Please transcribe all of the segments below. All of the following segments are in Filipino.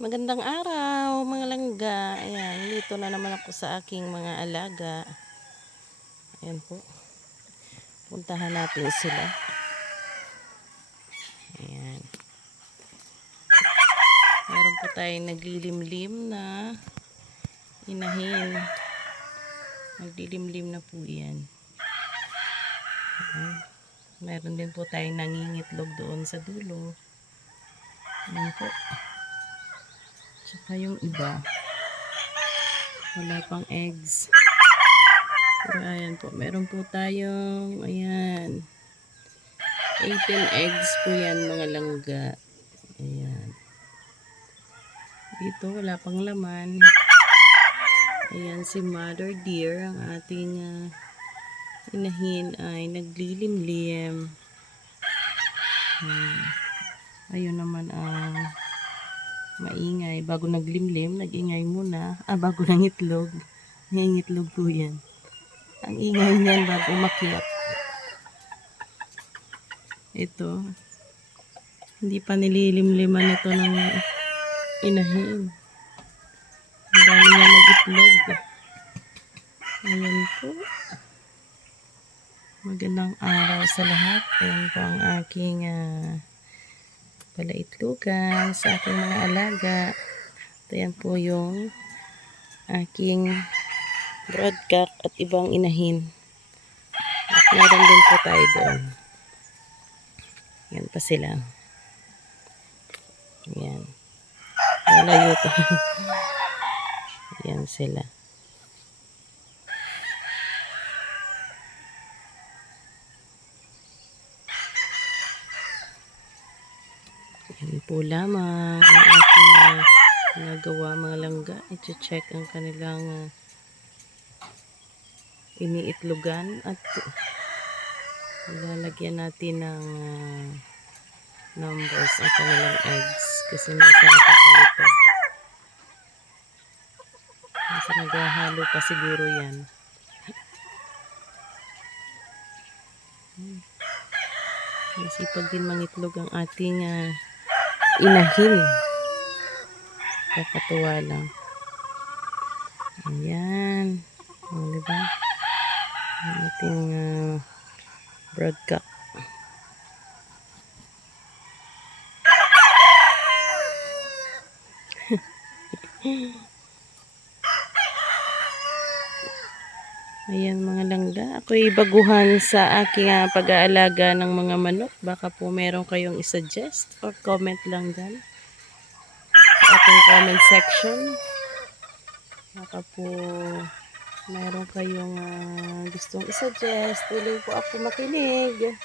Magandang araw mga langga. Ayan, dito na naman ako sa aking mga alaga. Ayan po. Puntahan natin sila. Ayan. Meron po tayong naglilimlim na inahin. Naglilimlim na po yan. Ayan. Meron din po tayong nangingitlog doon sa dulo. Ayan po. Tsaka yung iba, wala pang eggs. Pero ayan po, meron po tayong, ayan, 18 eggs po yan mga langga. Ayan. Dito wala pang laman. Ayan si Mother Deer, ang ating inahin ay naglilimlim. Ayun naman ang maingay. Bago naglimlim, nag-ingay muna. Bago nangitlog. Nangitlog po yan. Ang ingay niyan bago umakyat. Ito. Hindi pa nililimliman ito ng inahin. Ang dami niya nag-itlog. Ayan po. Magandang araw sa lahat. Ayan po ang aking palaitlogan sa aking mga alaga. Ito yan po yung aking broadcock at ibang inahin. At meron din po tayo doon. Yan pa sila. Yan. Malayo to. Yan sila. Yan po lamang ang ating nagawa mga langga. I-check ang kanilang iniitlogan at lalagyan natin ng numbers ang kanilang eggs kasi minsan nakakalito. Minsan naghahalo pa siguro yan. Masipag din mangitlog ang ating inahin. Kakatuwa lang. Ayan. O, diba? Ang ating broadcock. Ayan mga langga. Ako'y baguhan sa aking pag-aalaga ng mga manok. Baka po meron kayong isuggest or comment lang dyan sa ating comment section. Baka po meron kayong gustong isuggest. Tuloy po ako makinig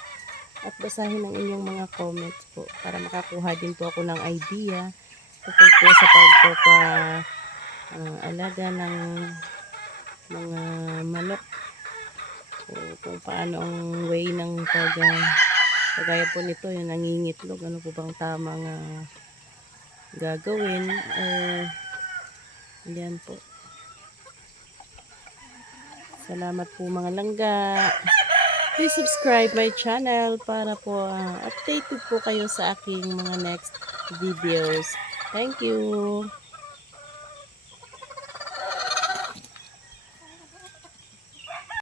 at basahin ang inyong mga comments po para makakuha din po ako ng idea tungkol po sa alaga ng mga manok o kung paano ang way ng kagaya po nito yung nangingitlog, ano po bang tamang gagawin yan po. Salamat po mga langga. Please subscribe my channel para po updated po kayo sa aking mga next videos. Thank you.